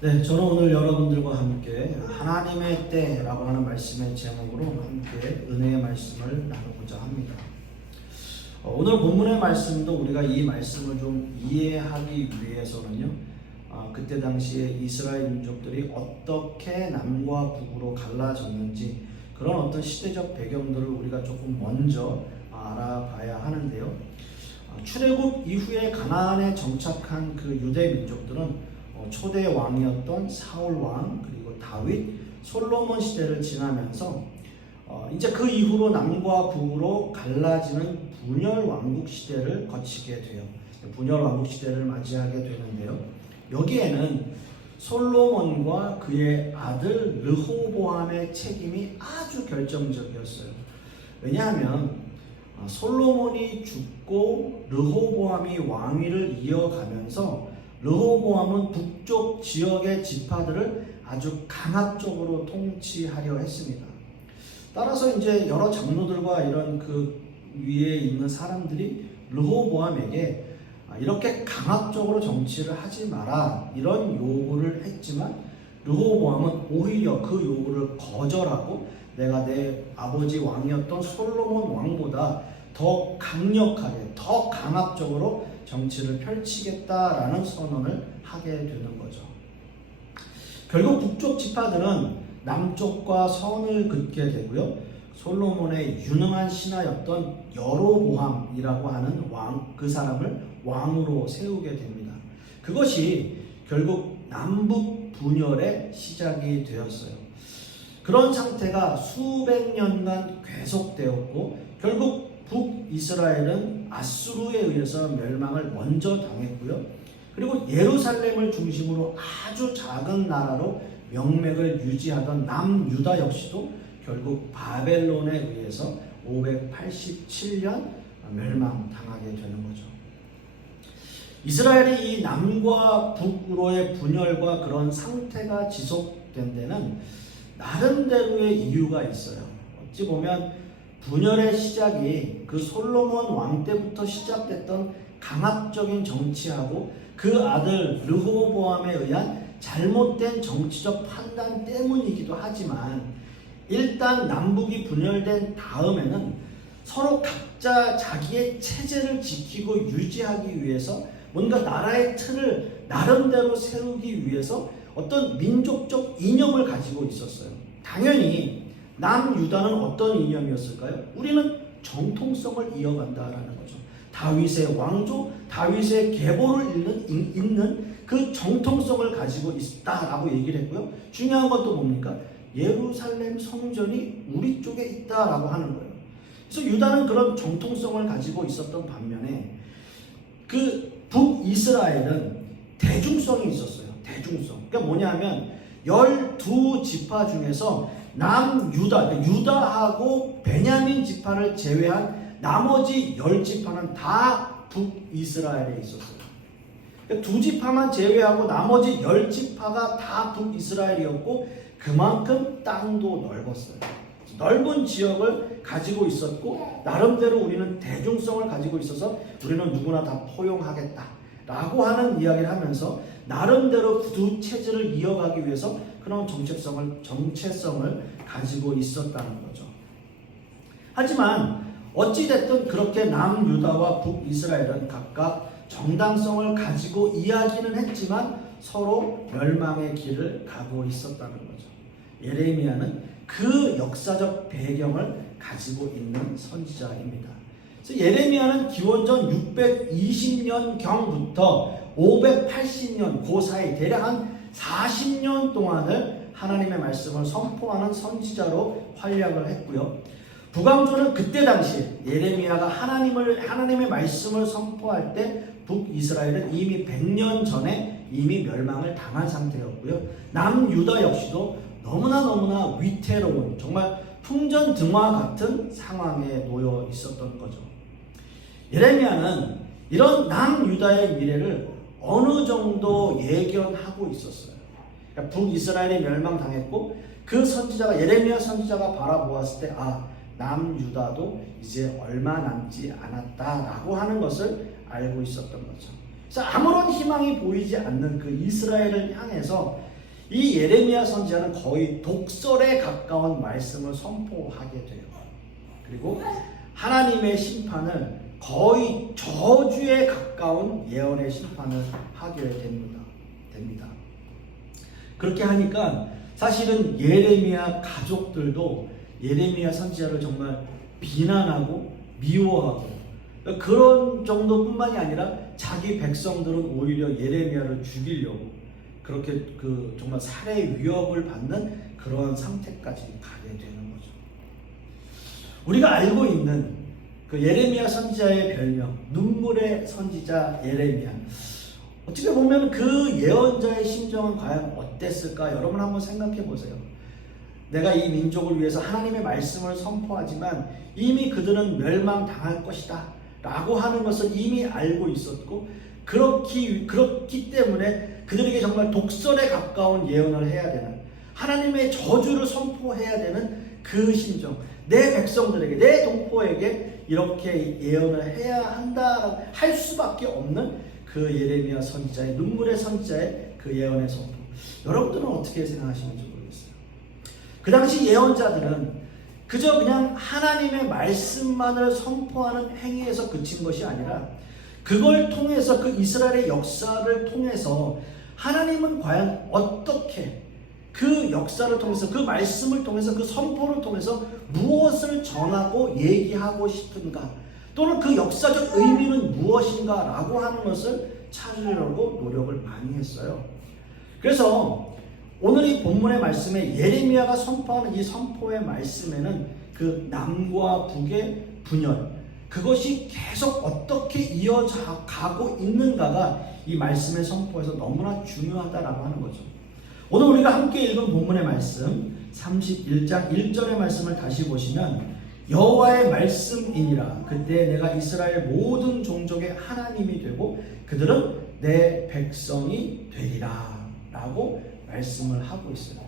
네, 저는 오늘 여러분들과 함께 하나님의 때라고 하는 말씀의 제목으로 함께 은혜의 말씀을 나누고자 합니다. 오늘 본문의 말씀도 우리가 이 말씀을 좀 이해하기 위해서는요, 그때 당시에 이스라엘 민족들이 어떻게 남과 북으로 갈라졌는지 그런 어떤 시대적 배경들을 우리가 조금 먼저 알아봐야 하는데요. 출애굽 이후에 가나안에 정착한 그 유대 민족들은 초대 왕이었던 사울 왕 그리고 다윗, 솔로몬 시대를 지나면서 이제 그 이후로 남과 북으로 갈라지는 분열 왕국 시대를 거치게 돼요. 분열 왕국 시대를 맞이하게 되는데요. 여기에는 솔로몬과 그의 아들 르호보암의 책임이 아주 결정적이었어요. 왜냐하면 솔로몬이 죽고 르호보암이 왕위를 이어가면서 르호보암은 북쪽 지역의 지파들을 아주 강압적으로 통치하려 했습니다. 따라서 이제 여러 장로들과 이런 그 위에 있는 사람들이 르호보암에게 이렇게 강압적으로 정치를 하지 마라 이런 요구를 했지만 르호보암은 오히려 그 요구를 거절하고 내가 내 아버지 왕이었던 솔로몬 왕보다 더 강력하게 더 강압적으로 정치를 펼치겠다라는 선언을 하게 되는 거죠. 결국 북쪽 지파들은 남쪽과 선을 긋게 되고요. 솔로몬의 유능한 신하였던 여로보암이라고 하는 왕, 그 사람을 왕으로 세우게 됩니다. 그것이 결국 남북 분열의 시작이 되었어요. 그런 상태가 수백 년간 계속되었고 결국 북이스라엘은 아수르에 의해서 멸망을 먼저 당했고요. 그리고 예루살렘을 중심으로 아주 작은 나라로 명맥을 유지하던 남유다 역시도 결국 바벨론에 의해서 587년 멸망당하게 되는 거죠. 이스라엘이 이 남과 북으로의 분열과 그런 상태가 지속된 데는 나름대로의 이유가 있어요. 어찌 보면 분열의 시작이 그 솔로몬 왕 때부터 시작됐던 강압적인 정치하고 그 아들 르호보암에 의한 잘못된 정치적 판단 때문이기도 하지만 일단 남북이 분열된 다음에는 서로 각자 자기의 체제를 지키고 유지하기 위해서 뭔가 나라의 틀을 나름대로 세우기 위해서 어떤 민족적 이념을 가지고 있었어요. 당연히 남유다는 어떤 이념이었을까요? 우리는 정통성을 이어간다라는 거죠. 다윗의 왕조, 다윗의 계보를 잇는 그 정통성을 가지고 있다라고 얘기를 했고요. 중요한 것도 뭡니까? 예루살렘 성전이 우리 쪽에 있다라고 하는 거예요. 그래서 유다는 그런 정통성을 가지고 있었던 반면에 그 북이스라엘은 대중성이 있었어요. 대중성. 그러니까 뭐냐면 12지파 중에서 남유다, 유다하고 베냐민 지파를 제외한 나머지 10지파는 다 북이스라엘에 있었어요. 두 지파만 제외하고 나머지 10지파가 다 북이스라엘이었고 그만큼 땅도 넓었어요. 넓은 지역을 가지고 있었고 나름대로 우리는 대중성을 가지고 있어서 우리는 누구나 다 포용하겠다 라고 하는 이야기를 하면서 나름대로 두 체제를 이어가기 위해서 그런 정체성을 가지고 있었다는 거죠. 하지만 어찌됐든 그렇게 남유다와 북이스라엘은 각각 정당성을 가지고 이야기는 했지만 서로 멸망의 길을 가고 있었다는 거죠. 예레미야는 그 역사적 배경을 가지고 있는 선지자입니다. 그래서 예레미야는 기원전 620년경부터 580년 그 사이 대략 한 40년 동안을 하나님의 말씀을 선포하는 선지자로 활약을 했고요. 북왕조는 그때 당시 예레미야가 하나님의 말씀을 선포할 때 북이스라엘은 이미 100년 전에 이미 멸망을 당한 상태였고요. 남유다 역시도 너무나 위태로운 정말 풍전등화 같은 상황에 놓여 있었던 거죠. 예레미야는 이런 남유다의 미래를 어느 정도 예견하고 있었어요. 그러니까 북이스라엘이 멸망당했고 그 선지자가 예레미야 선지자가 바라보았을 때 남유다도 이제 얼마 남지 않았다라고 하는 것을 알고 있었던 거죠. 그래서 아무런 희망이 보이지 않는 그 이스라엘을 향해서 이 예레미야 선지자는 거의 독설에 가까운 말씀을 선포하게 돼요. 그리고 하나님의 심판을 거의 저주에 가까운 예언의 심판을 하게 됩니다. 그렇게 하니까 사실은 예레미야 가족들도 예레미야 선지자를 정말 비난하고 미워하고 그런 정도뿐만이 아니라 자기 백성들은 오히려 예레미야를 죽이려고 그렇게 정말 살해 위협을 받는 그러한 상태까지 가게 되는 거죠. 우리가 알고 있는 그 예레미야 선지자의 별명 눈물의 선지자 예레미야, 어떻게 보면 그 예언자의 심정은 과연 어땠을까? 여러분 한번 생각해 보세요. 내가 이 민족을 위해서 하나님의 말씀을 선포하지만 이미 그들은 멸망당할 것이다 라고 하는 것을 이미 알고 있었고, 그렇기 때문에 그들에게 정말 독설에 가까운 예언을 해야 되는, 하나님의 저주를 선포해야 되는 그 심정, 내 백성들에게, 내 동포에게 이렇게 예언을 해야 한다 할 수밖에 없는 그 예레미야 선지자의, 눈물의 선지자의 그 예언의 선포, 여러분들은 어떻게 생각하시는지 모르겠어요. 그 당시 예언자들은 그저 그냥 하나님의 말씀만을 선포하는 행위에서 그친 것이 아니라 그걸 통해서, 그 이스라엘의 역사를 통해서 하나님은 과연 어떻게 그 역사를 통해서, 그 말씀을 통해서, 그 선포를 통해서 무엇을 전하고 얘기하고 싶은가, 또는 그 역사적 의미는 무엇인가 라고 하는 것을 찾으려고 노력을 많이 했어요. 그래서 오늘 이 본문의 말씀에 예레미야가 선포하는 이 선포의 말씀에는 그 남과 북의 분열, 그것이 계속 어떻게 이어져 가고 있는가가 이 말씀의 선포에서 너무나 중요하다라고 하는 거죠. 오늘 우리가 함께 읽은 본문의 말씀 31장 1절의 말씀을 다시 보시면, 여호와의 말씀이니라. 그때 내가 이스라엘 모든 종족의 하나님이 되고 그들은 내 백성이 되리라 라고 말씀을 하고 있어요.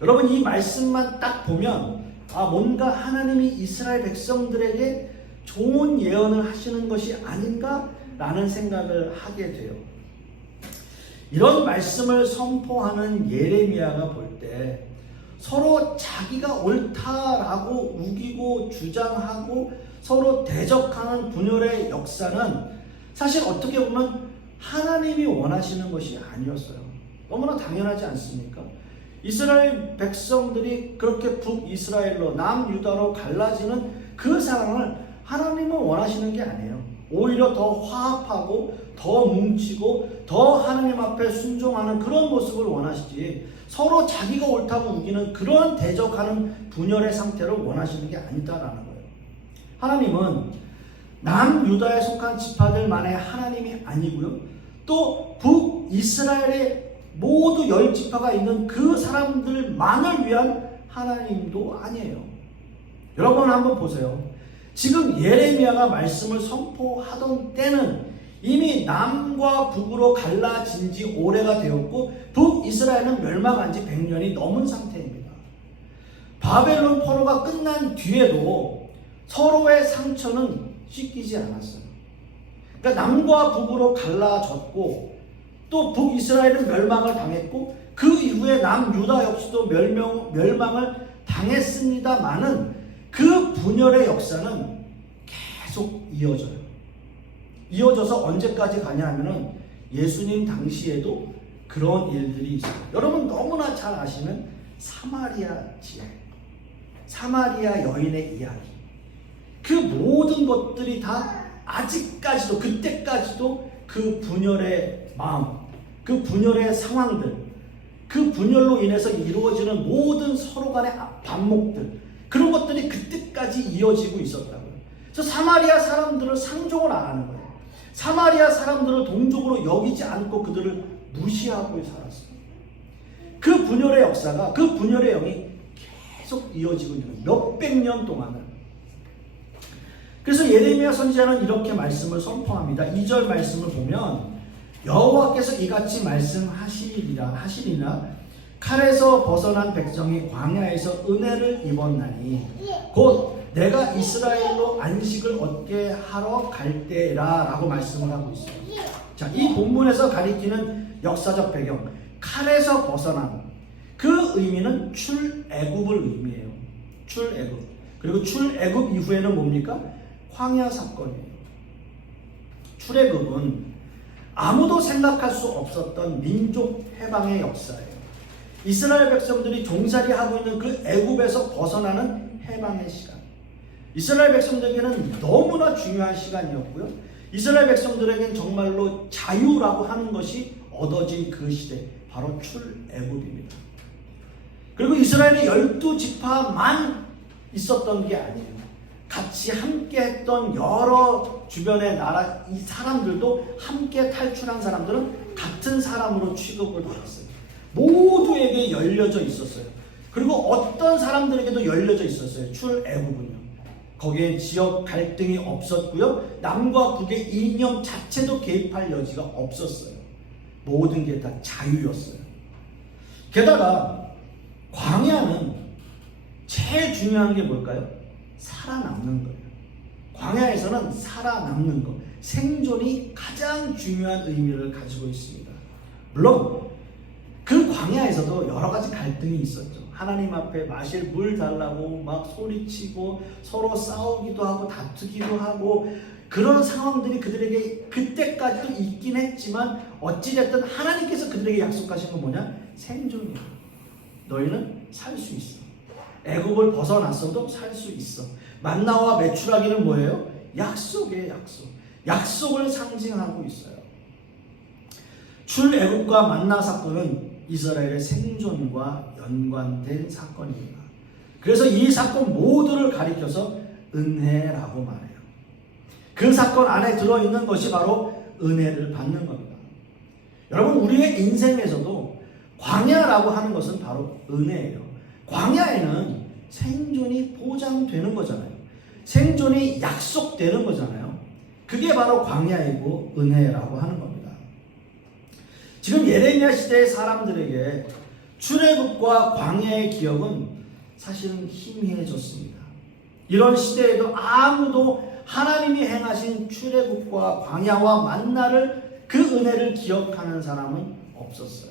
여러분, 이 말씀만 딱 보면 뭔가 하나님이 이스라엘 백성들에게 좋은 예언을 하시는 것이 아닌가 라는 생각을 하게 돼요. 이런 말씀을 선포하는 예레미야가 볼 때 서로 자기가 옳다라고 우기고 주장하고 서로 대적하는 분열의 역사는 사실 어떻게 보면 하나님이 원하시는 것이 아니었어요. 너무나 당연하지 않습니까? 이스라엘 백성들이 그렇게 북이스라엘로 남유다로 갈라지는 그 상황을 하나님은 원하시는 게 아니에요. 오히려 더 화합하고 더 뭉치고 더 하나님 앞에 순종하는 그런 모습을 원하시지, 서로 자기가 옳다고 우기는 그런 대적하는 분열의 상태를 원하시는 게 아니다라는 거예요. 하나님은 남유다에 속한 지파들만의 하나님이 아니고요, 또 북이스라엘의 모두 10지파가 있는 그 사람들만을 위한 하나님도 아니에요. 여러분 한번 보세요. 지금 예레미야가 말씀을 선포하던 때는 이미 남과 북으로 갈라진 지 오래가 되었고 북이스라엘은 멸망한 지 100년이 넘은 상태입니다. 바벨론 포로가 끝난 뒤에도 서로의 상처는 씻기지 않았어요. 그러니까 남과 북으로 갈라졌고 또 북이스라엘은 멸망을 당했고 그 이후에 남유다 역시도 멸망을 당했습니다마는 그 분열의 역사는 계속 이어져요. 이어져서 언제까지 가냐 하면은 예수님 당시에도 그런 일들이 있어요. 여러분 너무나 잘 아시는 사마리아 지역, 사마리아 여인의 이야기, 그 모든 것들이 다 아직까지도, 그때까지도 그 분열의 마음, 그 분열의 상황들, 그 분열로 인해서 이루어지는 모든 서로 간의 반목들, 그런 것들이 그때까지 이어지고 있었다고요. 그래서 사마리아 사람들을 상종을 안 하는 거예요. 사마리아 사람들을 동족으로 여기지 않고 그들을 무시하고 살았어요. 그 분열의 역사가, 그 분열의 영이 계속 이어지고 있는 거예요. 몇백 년 동안은. 그래서 예레미야 선지자는 이렇게 말씀을 선포합니다. 2절 말씀을 보면 여호와께서 이같이 말씀하시리라 칼에서 벗어난 백성이 광야에서 은혜를 입었나니 곧 내가 이스라엘로 안식을 얻게 하러 갈 때라 라고 말씀을 하고 있어요. 자, 이 본문에서 가리키는 역사적 배경, 칼에서 벗어난 그 의미는 출애굽을 의미해요. 출애굽. 그리고 출애굽 이후에는 뭡니까? 광야 사건이에요. 출애굽은 아무도 생각할 수 없었던 민족 해방의 역사예요. 이스라엘 백성들이 종살이하고 있는 그 애굽에서 벗어나는 해방의 시간. 이스라엘 백성들에게는 너무나 중요한 시간이었고요. 이스라엘 백성들에게는 정말로 자유라고 하는 것이 얻어진 그 시대, 바로 출애굽입니다. 그리고 이스라엘의 12지파만 있었던 게 아니에요. 같이 함께 했던 여러 주변의 나라 이 사람들도, 함께 탈출한 사람들은 같은 사람으로 취급을 받았어요. 모두에게 열려져 있었어요. 그리고 어떤 사람들에게도 열려져 있었어요. 출애굽은요. 거기에 지역 갈등이 없었고요. 남과 북의 이념 자체도 개입할 여지가 없었어요. 모든 게 다 자유였어요. 게다가 광야는 제일 중요한 게 뭘까요? 살아남는 거예요. 광야에서는 살아남는 것, 생존이 가장 중요한 의미를 가지고 있습니다. 물론 그 광야에서도 여러 가지 갈등이 있었죠. 하나님 앞에 마실 물 달라고 막 소리치고 서로 싸우기도 하고 다투기도 하고, 그런 상황들이 그들에게 그때까지도 있긴 했지만 어찌됐든 하나님께서 그들에게 약속하신 건 뭐냐? 생존이야. 너희는 살 수 있어. 애굽을 벗어났어도 살 수 있어. 만나와 메추라기는 뭐예요? 약속이에요. 약속. 약속을 상징하고 있어요. 출애굽과 만나 사건은 이스라엘의 생존과 연관된 사건입니다. 그래서 이 사건 모두를 가리켜서 은혜라고 말해요. 그 사건 안에 들어있는 것이 바로 은혜를 받는 겁니다. 여러분, 우리의 인생에서도 광야라고 하는 것은 바로 은혜예요. 광야에는 생존이 보장되는 거잖아요. 생존이 약속되는 거잖아요. 그게 바로 광야이고 은혜라고 하는 겁니다. 지금 예레미야 시대의 사람들에게 출애굽과 광야의 기억은 사실은 희미해졌습니다. 이런 시대에도 아무도 하나님이 행하신 출애굽과 광야와 만나를, 그 은혜를 기억하는 사람은 없었어요.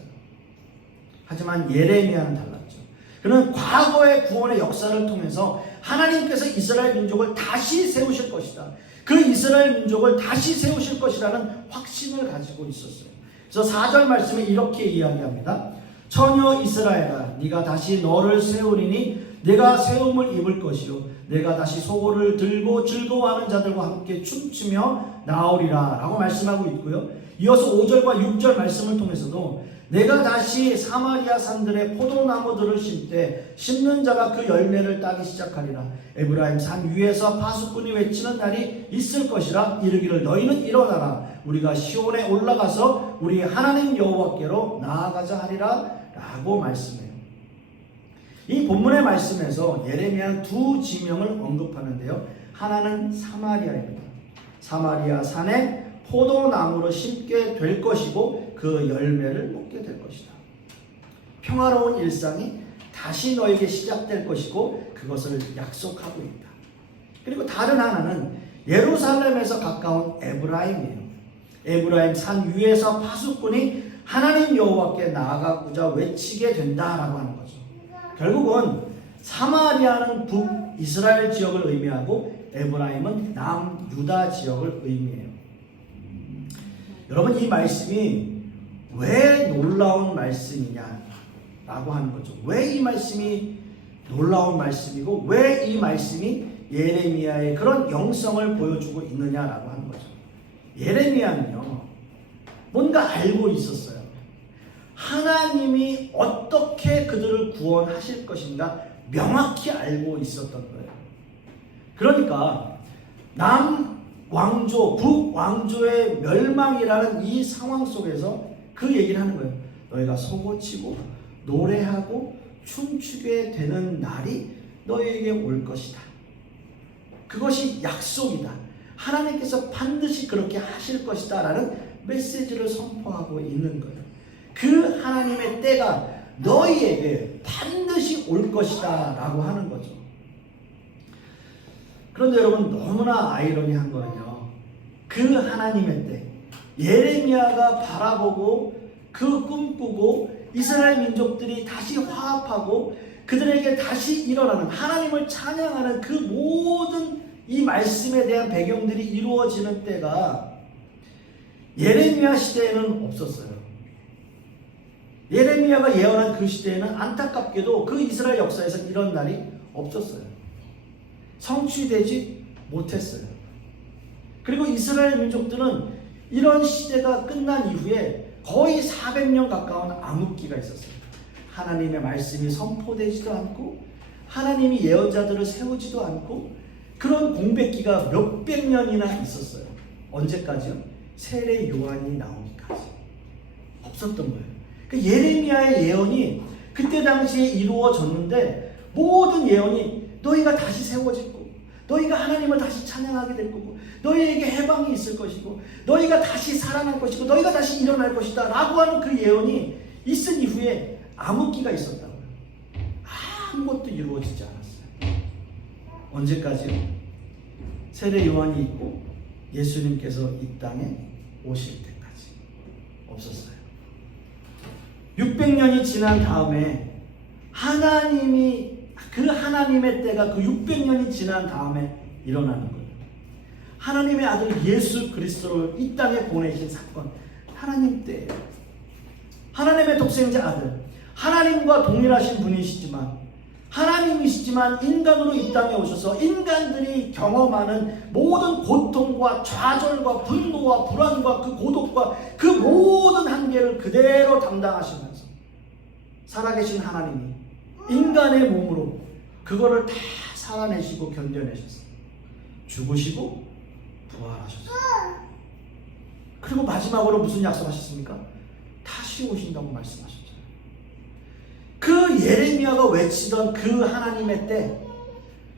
하지만 예레미야는 달랐죠. 그는 과거의 구원의 역사를 통해서 하나님께서 이스라엘 민족을 다시 세우실 것이다, 그 이스라엘 민족을 다시 세우실 것이라는 확신을 가지고 있었어요. 그래서 4절 말씀에 이렇게 이야기합니다. 처녀 이스라엘아, 네가 다시 너를 세우리니 내가 세움을 입을 것이요 내가 다시 소고를 들고 즐거워하는 자들과 함께 춤추며 나오리라 라고 말씀하고 있고요. 이어서 5절과 6절 말씀을 통해서도 내가 다시 사마리아 산들의 포도나무들을 심되 심는 자가 그 열매를 따기 시작하리라. 에브라임 산 위에서 파수꾼이 외치는 날이 있을 것이라. 이르기를 너희는 일어나라, 우리가 시온에 올라가서 우리 하나님 여호와께로 나아가자 하리라 라고 말씀해요. 이 본문의 말씀에서 예레미야는 두 지명을 언급하는데요. 하나는 사마리아입니다. 사마리아 산에 포도나무를 심게 될 것이고 그 열매를 먹게 될 것이다. 평화로운 일상이 다시 너에게 시작될 것이고 그것을 약속하고 있다. 그리고 다른 하나는 예루살렘에서 가까운 에브라임이에요. 에브라임 산 위에서 파수꾼이 하나님 여호와께 나아가고자 외치게 된다라고 하는 거죠. 결국은 사마리아는 북이스라엘 지역을 의미하고 에브라임은 남유다 지역을 의미해요. 여러분, 이 말씀이 왜 놀라운 말씀이냐라고 하는 거죠. 왜 이 말씀이 놀라운 말씀이고 왜 이 말씀이 예레미야의 그런 영성을 보여주고 있느냐라고 하는 거죠. 예레미야는요, 뭔가 알고 있었어요. 하나님이 어떻게 그들을 구원하실 것인가 명확히 알고 있었던 거예요. 그러니까 남왕조, 북왕조의 멸망이라는 이 상황 속에서 그 얘기를 하는 거예요. 너희가 소고치고 노래하고 춤추게 되는 날이 너희에게 올 것이다. 그것이 약속이다. 하나님께서 반드시 그렇게 하실 것이다 라는 메시지를 선포하고 있는 거예요. 그 하나님의 때가 너희에게 반드시 올 것이다 라고 하는 거죠. 그런데 여러분, 너무나 아이러니한 거는요, 그 하나님의 때, 예레미야가 바라보고 그 꿈꾸고 이스라엘 민족들이 다시 화합하고 그들에게 다시 일어나는 하나님을 찬양하는 그 모든 이 말씀에 대한 배경들이 이루어지는 때가 예레미야 시대에는 없었어요. 예레미야가 예언한 그 시대에는 안타깝게도 그 이스라엘 역사에서 이런 날이 없었어요. 성취되지 못했어요. 그리고 이스라엘 민족들은 이런 시대가 끝난 이후에 거의 400년 가까운 암흑기가 있었어요. 하나님의 말씀이 선포되지도 않고 하나님이 예언자들을 세우지도 않고 그런 공백기가 몇백 년이나 있었어요. 언제까지요? 세례 요한이 나오기까지 없었던 거예요. 그 예레미야의 예언이 그때 당시에 이루어졌는데 모든 예언이 너희가 다시 세워질 거고 너희가 하나님을 다시 찬양하게 될 거고 너희에게 해방이 있을 것이고 너희가 다시 살아날 것이고 너희가 다시 일어날 것이다 라고 하는 그 예언이 있은 이후에 암흑기가 있었다고요. 아무것도 이루어지지 않았어요. 언제까지요? 세례 요한이 있고 예수님께서 이 땅에 오실 때까지 없었어요. 600년이 지난 다음에 하나님의 때가 그 600년이 지난 다음에 일어나는 거예요. 하나님의 아들 예수 그리스도를 이 땅에 보내신 사건, 하나님 때예요. 하나님의 독생자 아들, 하나님과 동일하신 분이시지만 하나님이시지만 인간으로 이 땅에 오셔서 인간들이 경험하는 모든 고통과 좌절과 분노와 불안과 그 고독과 그 모든 한계를 그대로 담당하시면서 살아계신 하나님이 인간의 몸으로 그거를 다 살아내시고 견뎌내셨어요. 죽으시고 부활하셨어요. 그리고 마지막으로 무슨 약속하셨습니까? 다시 오신다고 말씀하셨죠. 그 예레미야가 외치던 그 하나님의 때,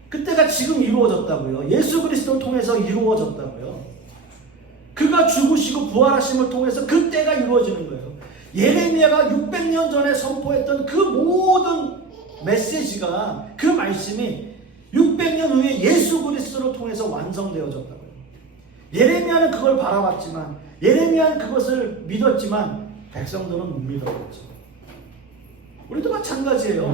그때가 지금 이루어졌다고요. 예수 그리스도를 통해서 이루어졌다고요. 그가 죽으시고 부활하심을 통해서 그 때가 이루어지는 거예요. 예레미야가 600년 전에 선포했던 그 모든 메시지가, 그 말씀이 600년 후에 예수 그리스도를 통해서 완성되어졌다고요. 예레미야는 그걸 바라봤지만, 예레미야는 그것을 믿었지만 백성들은 못 믿었죠. 우리도 마찬가지예요.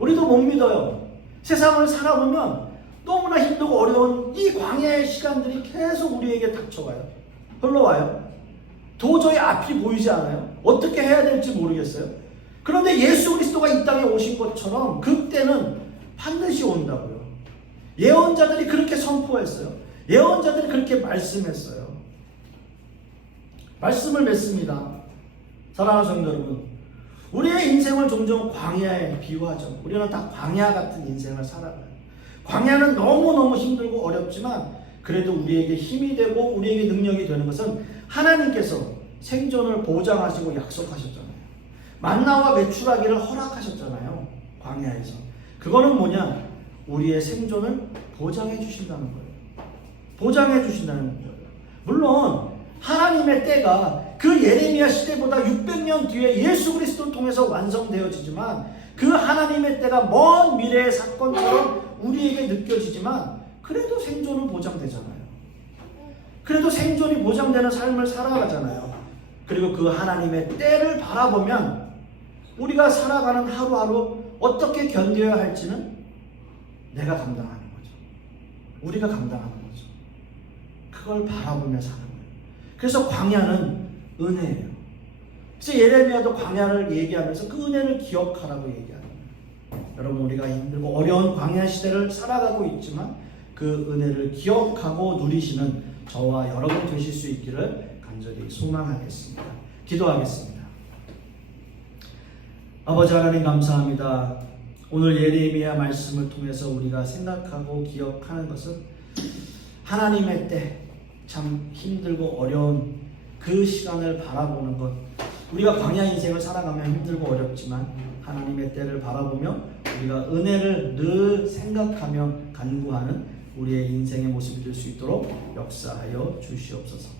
우리도 못 믿어요. 세상을 살아보면 너무나 힘들고 어려운 이 광야의 시간들이 계속 우리에게 닥쳐와요. 흘러와요. 도저히 앞이 보이지 않아요. 어떻게 해야 될지 모르겠어요. 그런데 예수 그리스도가 이 땅에 오신 것처럼 그때는 반드시 온다고요. 예언자들이 그렇게 선포했어요. 예언자들이 그렇게 말씀했어요. 말씀을 맺습니다. 사랑하는 성도 여러분, 우리의 인생을 종종 광야에 비유하죠. 우리는 다 광야 같은 인생을 살아가요. 광야는 너무너무 힘들고 어렵지만 그래도 우리에게 힘이 되고 우리에게 능력이 되는 것은 하나님께서 생존을 보장하시고 약속하셨잖아요. 만나와 메추라기를 허락하셨잖아요. 광야에서. 그거는 뭐냐? 우리의 생존을 보장해 주신다는 거예요. 보장해 주신다는 거예요. 물론 하나님의 때가 그 예레미야 시대보다 600년 뒤에 예수 그리스도를 통해서 완성되어지지만 그 하나님의 때가 먼 미래의 사건처럼 우리에게 느껴지지만 그래도 생존은 보장되잖아요. 그래도 생존이 보장되는 삶을 살아가잖아요. 그리고 그 하나님의 때를 바라보면 우리가 살아가는 하루하루 어떻게 견뎌야 할지는 내가 감당하는 거죠. 우리가 감당하는 거죠. 그걸 바라보며 사는 거예요. 그래서 광야는 은혜예요. 그래서 예레미야도 광야를 얘기하면서 그 은혜를 기억하라고 얘기하는 거예요. 여러분, 우리가 힘들고 어려운 광야 시대를 살아가고 있지만 그 은혜를 기억하고 누리시는 저와 여러분 되실 수 있기를 간절히 소망하겠습니다. 기도하겠습니다. 아버지 하나님 감사합니다. 오늘 예레미야 말씀을 통해서 우리가 생각하고 기억하는 것은 하나님의 때 참 힘들고 어려운 그 시간을 바라보는 것. 우리가 광야 인생을 살아가면 힘들고 어렵지만 하나님의 때를 바라보며 우리가 은혜를 늘 생각하며 간구하는 우리의 인생의 모습이 될 수 있도록 역사하여 주시옵소서.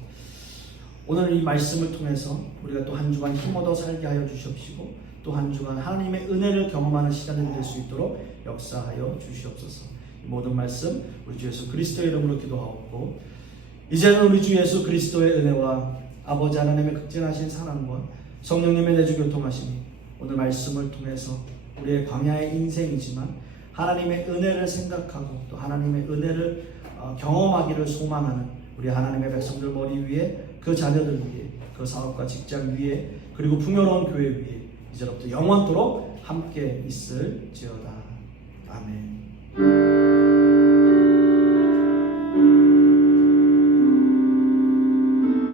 오늘 이 말씀을 통해서 우리가 또 한 주간 힘 얻어 살게 하여 주시옵시고 또 한 주간 하나님의 은혜를 경험하는 시간이 될 수 있도록 역사하여 주시옵소서. 이 모든 말씀 우리 주 예수 그리스도의 이름으로 기도하옵고 이제는 우리 주 예수 그리스도의 은혜와 아버지 하나님의 극진하신 사랑과 성령님의 내주 교통하심이 오늘 말씀을 통해서 우리의 광야의 인생이지만 하나님의 은혜를 생각하고 또 하나님의 은혜를 경험하기를 소망하는 우리 하나님의 백성들 머리 위에, 그 자녀들 위에, 그 사업과 직장 위에, 그리고 풍요로운 교회 위에 이제부터 영원토록 함께 있을지어다. 아멘.